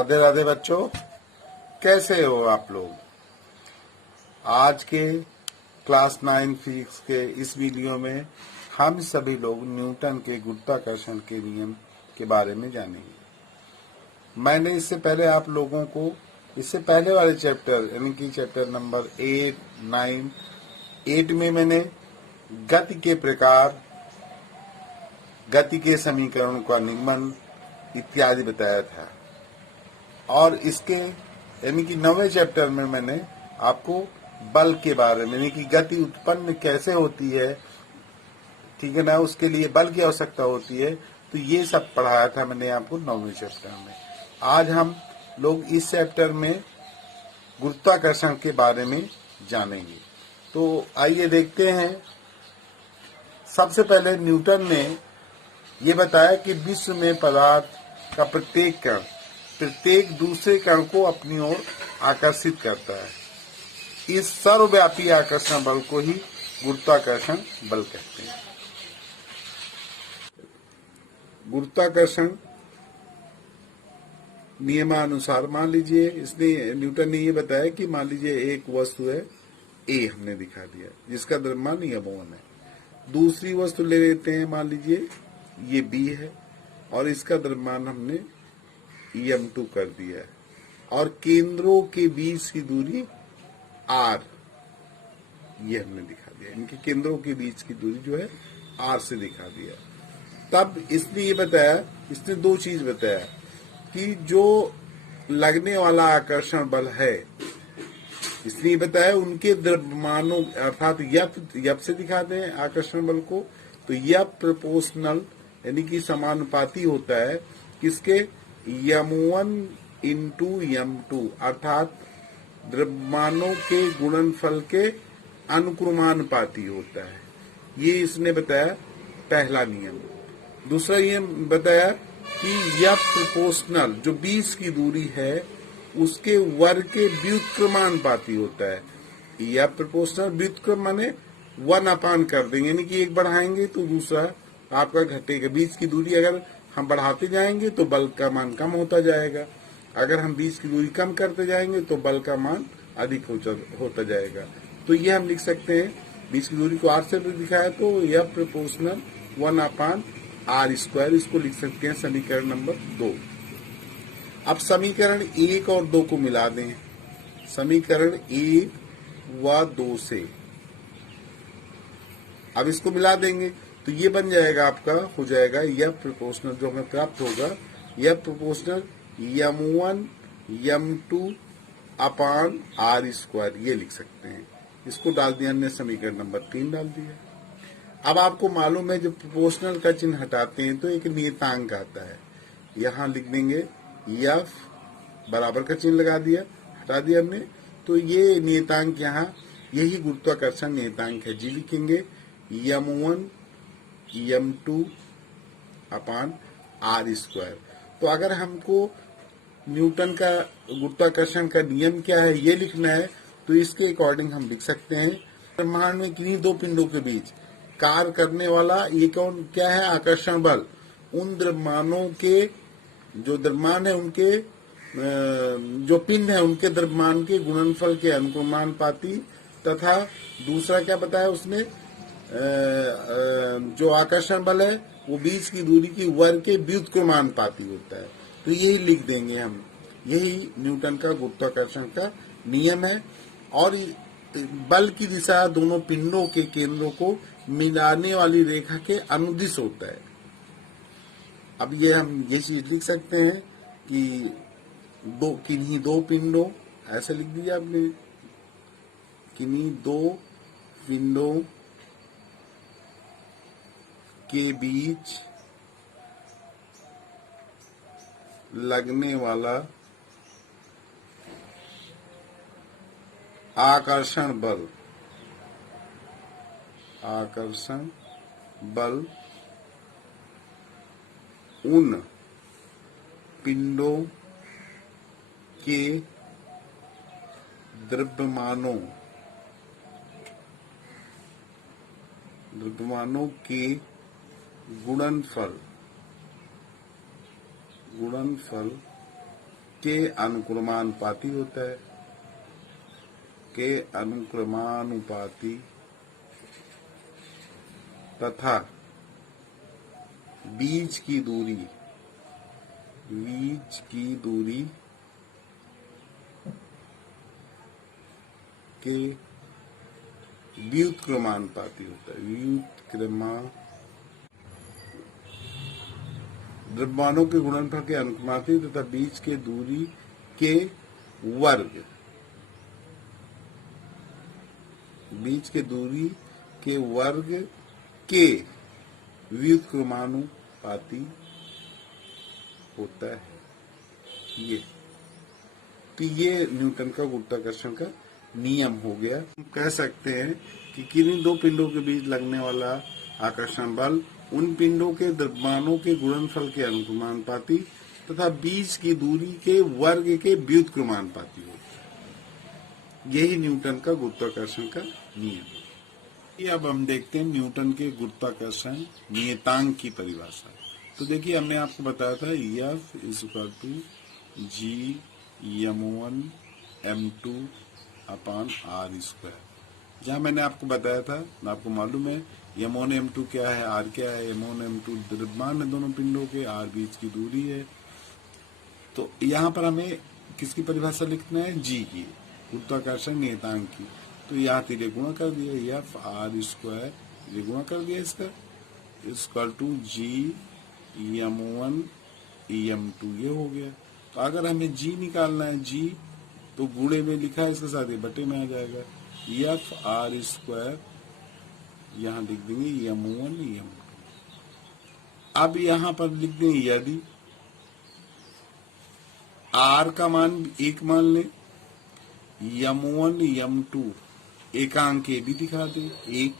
राधे राधे बच्चों, कैसे हो आप लोग। आज के क्लास 9 फिजिक्स के इस वीडियो में हम सभी लोग न्यूटन के गुरुत्वाकर्षण के नियम के बारे में जानेंगे। मैंने इससे पहले आप लोगों को इससे पहले वाले चैप्टर यानी कि चैप्टर नंबर 8, 9, 8 में मैंने गति के प्रकार, गति के समीकरणों का निगमन इत्यादि बताया था। और इसके यानी कि 9वें चैप्टर में मैंने आपको बल के बारे में यानी कि गति उत्पन्न कैसे होती है, ठीक है ना, उसके लिए बल की आवश्यकता होती है, तो ये सब पढ़ाया था मैंने आपको 9वें चैप्टर में। आज हम लोग इस चैप्टर में गुरुत्वाकर्षण के बारे में जानेंगे। तो आइए देखते हैं। सबसे पहले न्यूटन ने ये बताया कि विश्व में पदार्थ का प्रत्येक कण प्रत्येक दूसरे कण को अपनी ओर आकर्षित करता है। इस सर्वव्यापी आकर्षण बल को ही गुरुत्वाकर्षण बल कहते हैं। गुरुत्वाकर्षण नियमानुसार मान लीजिए, इसने न्यूटन ने ये बताया कि मान लीजिए एक वस्तु है ए, हमने दिखा दिया, जिसका द्रव्यमान m1 है। दूसरी वस्तु ले लेते हैं, मान लीजिए ये बी है और इसका द्रव्यमान हमने m2 कर दिया है और केंद्रों के बीच की दूरी r, ये हमने दिखा दिया। इनके केंद्रों के बीच की दूरी जो है r से दिखा दिया। तब इसने ये बताया, इसने दो चीज बताया कि जो लगने वाला आकर्षण बल है, इसने बताया उनके द्रव्यमानों अर्थात यप से दिखाते हैं आकर्षण बल को, तो यप प्रोपोर्शनल यानी कि समानुपाती होता है किसके, m1 इंटू m2 अर्थात द्रव्यमानों के गुणनफल के अनुक्रमानुपाती होता है। ये इसने बताया पहला नियम। दूसरा ये बताया कि यह प्रोपोर्शनल जो 20 की दूरी है उसके वर्ग के व्युत्क्रमानुपाती होता है। यह प्रोपोर्शनल व्युत्क्रम माने 1 कर देंगे, यानी कि एक बढ़ाएंगे तो दूसरा आपका घटेगा। 20 की दूरी अगर हम बढ़ाते जाएंगे तो बल का मान कम होता जाएगा, अगर हम 20 की दूरी कम करते जाएंगे तो बल का मान अधिक होता जाएगा। तो ये हम लिख सकते हैं, 20 की दूरी को r से दिखाया तो यह प्रोपोर्शनल 1/r², इसको लिख सकते हैं समीकरण नंबर 2। अब समीकरण 1 और 2 को मिला दें, समीकरण 1 व 2 से अब इसको मिला देंगे तो ये बन जाएगा, आपका हो जाएगा यह प्रोपोर्शनल, जो हमें प्राप्त होगा यह प्रोपोर्शनल m1 m2 अपान r², ये लिख सकते हैं। इसको डाल दिया हमने, समीकरण नंबर 3 डाल दिया। अब आपको मालूम है जब प्रोपोर्शनल का चिन्ह हटाते हैं तो एक नियतांक आता है, यहाँ लिख देंगे f बराबर का चिन्ह लगा दिया, हटा दिया हमने, तो ये नियतांक यहाँ यही गुरुत्वाकर्षण नियतांक है, जी लिखेंगे m1 m2 अपान r²। तो अगर हमको न्यूटन का गुरुत्वाकर्षण का नियम क्या है ये लिखना है तो इसके अकॉर्डिंग हम लिख सकते हैं, ब्रह्मांड में किन्हीं दो पिंडों के बीच कार्य करने वाला ये कौन क्या है, आकर्षण बल। उन द्रव्यमानों के जो द्रव्यमान है उनके जो पिंड है उनके द्रव्यमान के गुणनफल के अनुक्रमानुपाती, तथा दूसरा क्या बताया उसने, जो आकर्षण बल है वो 20 की दूरी की वर्ग के व्युत्क्रमानुपाती होता है। तो यही लिख देंगे हम, यही न्यूटन का गुरुत्वाकर्षण का नियम है। और बल की दिशा दोनों पिंडों के केंद्रों को मिलाने वाली रेखा के अनुदिश होता है। अब ये हम ये चीज लिख सकते हैं कि किन्हीं दो पिंडों, ऐसे लिख दीजिए आपने, किन्हीं दो पिंडों के बीच लगने वाला आकर्षण बल उन पिंडों के द्रव्यमानों के गुणनफल के अनुक्रमानुपाती होता है, के अनुक्रमानुपाती तथा बीज की दूरी के व्युत्क्रमानुपाती होता है, द्रव्यमानों के गुणनफल के अनुक्रमानुपाती तथा बीज के दूरी के वर्ग, के व्युत्क्रमानुपाती होता है। ये न्यूटन का गुरुत्वाकर्षण का नियम हो गया। हम कह सकते हैं कि किन्हीं दो पिंडों के बीच लगने वाला आकर्षण बल उन पिंडों के द्रव्यमानों के गुणनफल के अनुक्रमानुपाती तथा बीज की दूरी के वर्ग के व्युत्क्रमानुपाती होता है। यही न्यूटन का गुरुत्वाकर्षण का नियम है। अब हम देखते हैं न्यूटन के गुरुत्वाकर्षण नियतांक की परिभाषा। तो देखिए, हमने आपको बताया था F = G(m1m2)/r²। जहाँ मैंने आपको बताया था, आपको मालूम है m1 m2 क्या है, r क्या है। m1 m2 द्रव्यमान है दोनों पिंडों के, r बीज की दूरी है। तो यहाँ पर हमें किसकी परिभाषा लिखना है? G की, गुरुत्वाकर्षण नियतांक की। तो यहाँ तीरे गुणा कर दिया, F r², ये गुणा कर दिया इसका, = G(m1)(m2), ये हो गया। तो अगर हमें G निकालना है, G तो गुणे में लिखा है इसके साथ, ये बटे में आ जाएगा। F r², यहाँ लिख देंगे m1 m2। अब यहाँ पर लिख देंगे यदि r का मान 1 मान ले, m1 m2 एकांक के भी दिखा दे 1।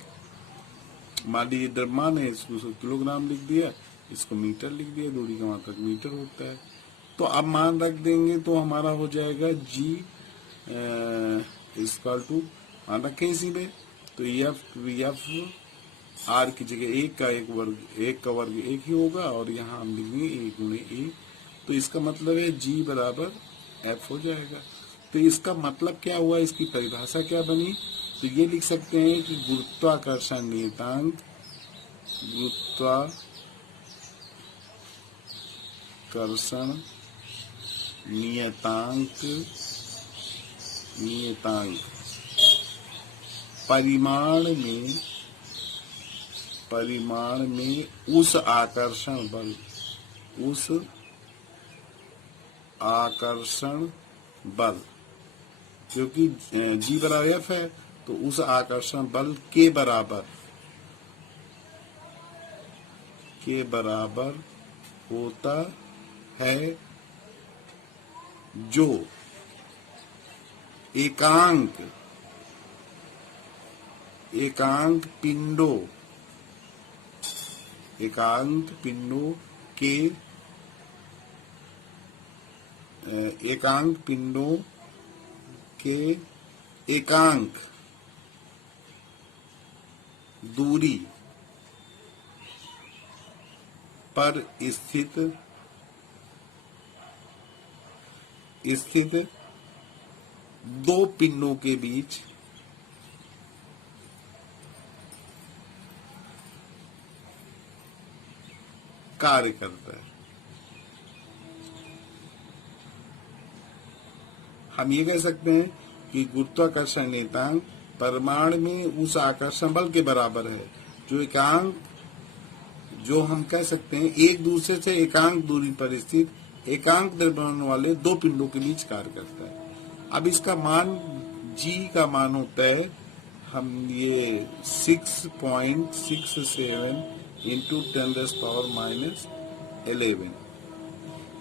मान लीजिए द्रव्यमान है, इसको किलोग्राम लिख दिया, इसको मीटर लिख दिया, दूरी का मात्रक मीटर होता है। तो अब मान रख देंगे तो हमारा हो जाएगा G = मान रखें इसी में, तो F R की जगह 1 का वर्ग 1 ही होगा, और यहाँ हम लिखेंगे 1 × 1। तो इसका मतलब है G = F हो जाएगा। तो इसका मतलब क्या हुआ, इसकी परिभाषा क्या बनी? तो ये लिख सकते हैं कि गुरुत्वाकर्षण नियतांक परिमाण में उस आकर्षण बल, क्योंकि G = F है, तो उस आकर्षण बल के बराबर होता है जो एकांक पिंडों के एकांक दूरी पर स्थित दो पिंडों के बीच कार्य करता है। हम ये कह सकते हैं कि गुरुत्वाकर्षण नियतांक परिमाण में उस आकर्षण बल के बराबर है जो हम कह सकते हैं एक दूसरे से एकांक दूरी पर स्थित एकांक द्रव्यमान वाले दो पिंडों के बीच कार्य करता है। अब इसका मान G का मान होता है, हम ये 6.67 × 10⁻11।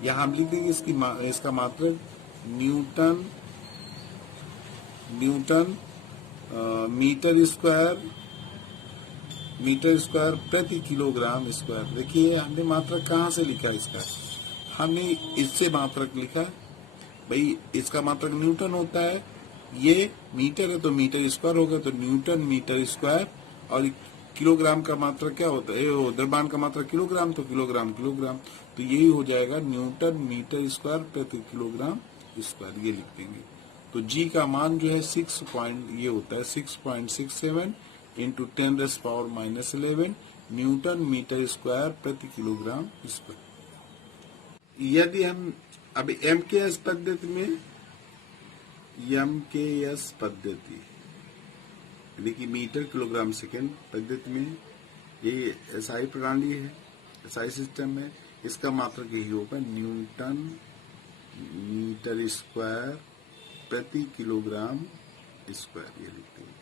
यहाँ हम लिख देंगे इसका मात्रक न्यूटन मीटर स्क्वायर प्रति किलोग्राम स्क्वायर। देखिए हमने मात्रक कहाँ से लिखा इसका, हमने इससे मात्रक लिखा भाई, इसका मात्रक न्यूटन होता है, ये मीटर है तो मीटर स्क्वायर होगा, तो न्यूटन मीटर स्क्वायर, और किलोग्राम का मात्रक क्या होता है, द्रव्यमान का मात्रक किलोग्राम, तो किलोग्राम। तो यही हो जाएगा न्यूटन मीटर स्क्वायर प्रति किलोग्राम स्क्वायर, ये लिख देंगे। तो जी का मान जो है 6 पॉइंट ये होता है 6.67 इंटू 10⁻⁻11 न्यूटन मीटर स्क्वायर प्रति किलोग्राम स्क्वायर। यदि हम अब एमकेएस पद्धति में यानी कि मीटर किलोग्राम सेकेंड पद्धति में ये एसआई प्रणाली है, एसआई सिस्टम है, इसका मात्रक यही होगा न्यूटन मीटर स्क्वायर प्रति किलोग्राम स्क्वायर, ये लिखते हैं।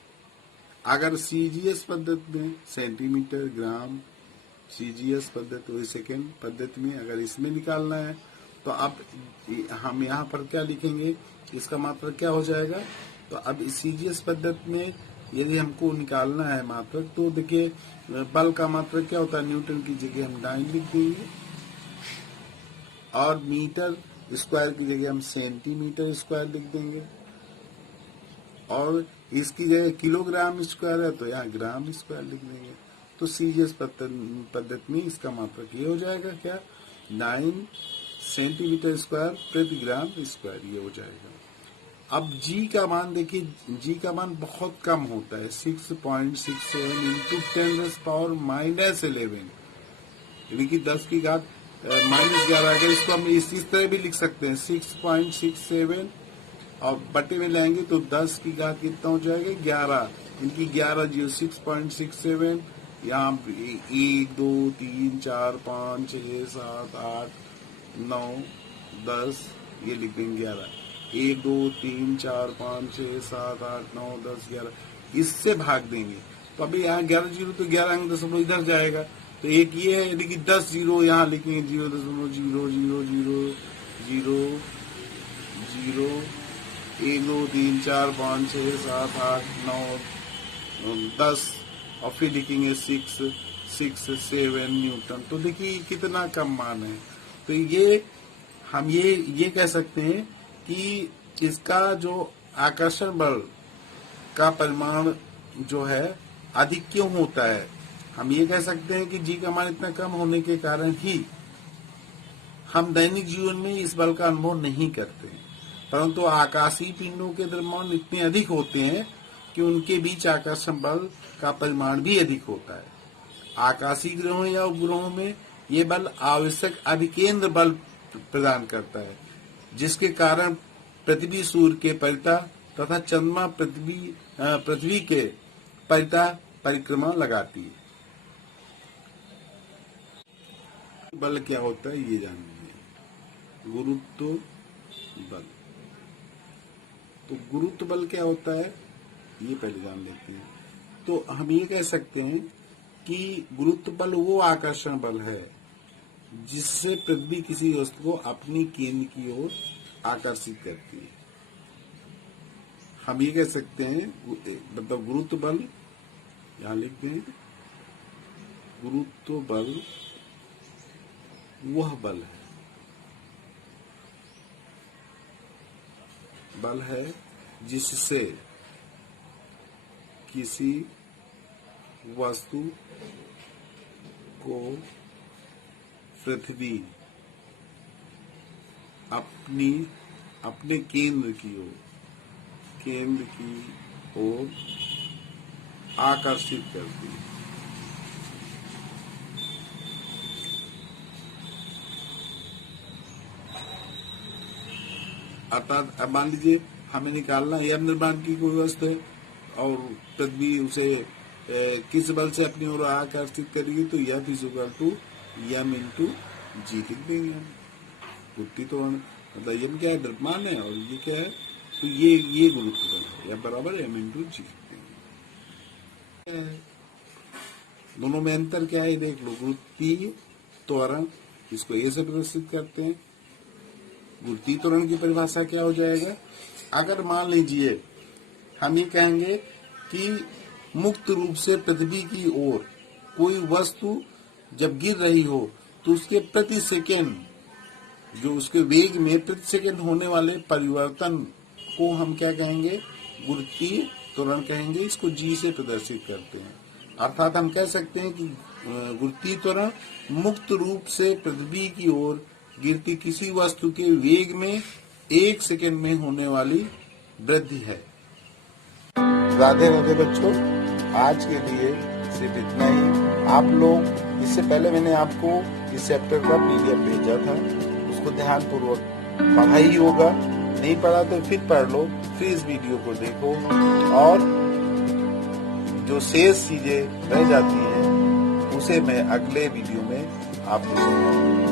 अगर सीजीएस पद्धति में सेंटीमीटर ग्राम, सीजीएस पद्धति सेकेंड पद्धति में अगर इसमें निकालना है तो अब हम यहाँ पर क्या लिखेंगे, इसका मात्रक क्या हो जाएगा। तो अब इस सीजीएस पद्धति में यदि हमको निकालना है मात्रक, तो देखिए बल का मात्रक क्या होता है, न्यूटन की जगह हम डाइन लिख देंगे और मीटर स्क्वायर की जगह हम सेंटीमीटर स्क्वायर लिख देंगे और इसकी जगह किलोग्राम स्क्वायर है तो यहाँ ग्राम स्क्वायर लिख देंगे। तो सीजीएस पद्धति में इसका मात्रक ये हो जाएगा क्या, 9 सेंटीमीटर स्क्वायर प्रति ग्राम स्क्वायर, ये हो जाएगा। अब जी का मान देखिए, जी का मान बहुत कम होता है 6.67 इंटू 10⁻⁻11 यानी कि 10 की घात -11। अगर इसको हम इस तरह भी लिख सकते हैं 6.67 और बटे में लाएंगे तो 10 की घात कितना हो जाएगा 11, इनकी 11 जीरो 6.67 यहाँ 1 2 3 4 5 6 7 8 9 10 ये लिख देंगे 11, 1 2 3 4 5 6 7 8 9 10 11, इससे भाग देंगे तो अभी यहाँ 11 जीरो तो 11 अंक दशमलव इधर जाएगा, तो एक ये है यानी कि 10 जीरो यहाँ लिखेंगे 0.000000 1 2 3 4 5 6 7 8 9 10 और फिर लिखेंगे 6.67 न्यूटन। तो देखिए कितना कम मान है। तो ये हम ये कह सकते हैं कि इसका जो आकर्षण बल का परिमाण जो है अधिक क्यों होता है। हम ये कह सकते हैं कि जी का मान इतना कम होने के कारण ही हम दैनिक जीवन में इस बल का अनुभव नहीं करते, परंतु आकाशीय पिंडों के द्रव्यमान इतने अधिक होते हैं कि उनके बीच आकर्षण बल का परिमाण भी अधिक होता है। आकाशीय ग्रहों या उपग्रहों में ये बल आवश्यक अभिकेंद्र बल प्रदान करता है, जिसके कारण पृथ्वी सूर्य के परितः तथा चंद्रमा पृथ्वी के परितः परिक्रमा लगाती है। बल क्या होता है ये जानेंगे। गुरुत्व बल, तो गुरुत्व बल क्या होता है ये पहले जान लेते हैं। तो हम ये कह सकते हैं कि गुरुत्व बल वो आकर्षण बल है जिससे पृथ्वी किसी वस्तु को अपनी केंद्र की ओर आकर्षित करती है। हम ये कह सकते हैं मतलब गुरुत्व बल, यहां लिखते हैं गुरुत्व बल वह बल है जिससे किसी वस्तु को पृथ्वी अपने केंद्र की ओर आकर्षित करती है। अर्थात अब मान लीजिए हमें निकालना यम निर्माण की कोई वस्तु है और पृथ्वी उसे किस बल से अपनी ओर आकर्षित करेगी, तो F = m × g लिख देंगे हम। गुरुत्वीय त्वरण मतलब यम क्या है, द्रव्यमान है, और ये क्या है, तो ये गुरुत्व बल है, F = m × g लिख देंगे। दोनों में अंतर क्या है देख लो। गुरुत्वीय त्वरण इसको ए से प्रदर्शित करते हैं। गुरुत्वीय त्वरण की परिभाषा क्या हो जाएगा, अगर मान लीजिए हम ये कहेंगे कि मुक्त रूप से पृथ्वी की ओर कोई वस्तु जब गिर रही हो तो उसके प्रति सेकेंड जो उसके वेग में प्रति सेकेंड होने वाले परिवर्तन को हम क्या कहेंगे, गुरुत्वीय त्वरण कहेंगे। इसको जी से प्रदर्शित करते हैं। अर्थात हम कह सकते हैं कि गुरुत्वीय त्वरण मुक्त रूप से पृथ्वी की ओर गिरती किसी वस्तु के वेग में 1 सेकंड में होने वाली वृद्धि है। राधे राधे बच्चों, आज के लिए सिर्फ इतना ही। आप लोग, इससे पहले मैंने आपको इस चैप्टर का PDF भेजा था, उसको ध्यानपूर्वक पढ़ा ही होगा, नहीं पढ़ा तो फिर पढ़ लो, फिर इस वीडियो को देखो और जो शेष चीजें रह जाती हैं उसे मैं अगले वीडियो में आपको समझाऊंगा।